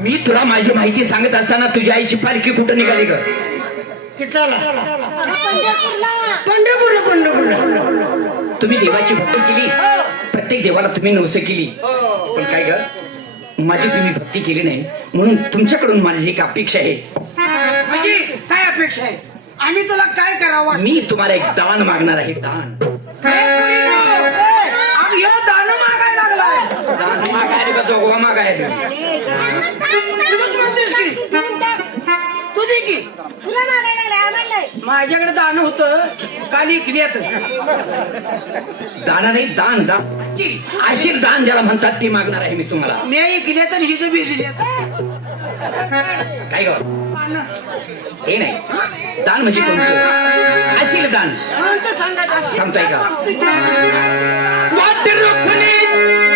मी तुला माझी माहिती सांगत असताना तुझ्या आईची पालखी कुठं निघाली ग? पंढरपूरला. पंढरपूरला तुम्ही देवाची भक्ती केली? प्रत्येक देवाला तुम्ही नवस केली पण काय ग माझी तुम्ही भक्ती केली नाही म्हणून तुमच्याकडून माझी एक अपेक्षा आहे म्हणजे काय अपेक्षा आहे आम्ही तुला काय करावं मी तुम्हाला एक दान मागणार आहे दान दान मागायला लागलाय दान मागायला का जोगवा मागायला म्हणतेस की? तुला मागायला लागलाय आम्हाला नाही. माझ्याकडे दान होतं काल इकल्यात दान नाही दान दान. आशीर दान ज्याला म्हणतात ते मागणार आहे मी तुम्हाला. मी इकल्यात आणि हिचं भिजल्यात काय ग? हे नाही. दान म्हणजे कोणतं? असेल दान. सांगताय का? वाट रुखणे.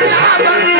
আল্লাহ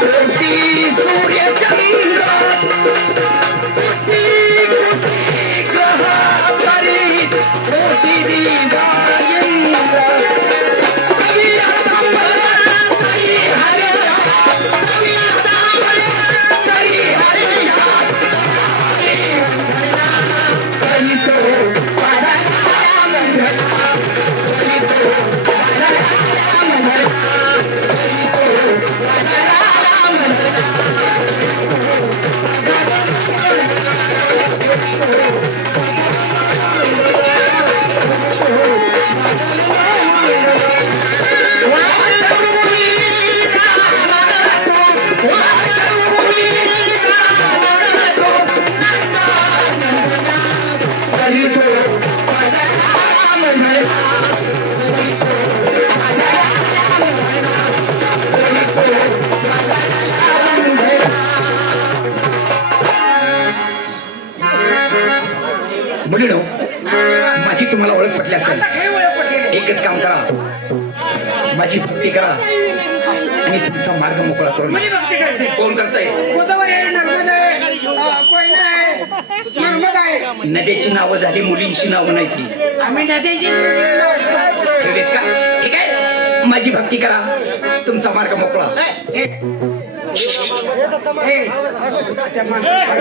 माझी माझा तुम्हाला ओळख पटली असेल. एकच काम करा. माझी भक्ती करा. आणि तुमचा मार्ग मोकळा करून कोण करताय गोदावरी आहे नर्मदा आहे अं, कोयना आहे नर्मदा आहे नद्याची नावं झाली मुलींची नावं नाही ती. आम्ही नद्यांची ठेवलेत का? ठीक आहे? माझी भक्ती करा. तुमचा मार्ग मोकळा.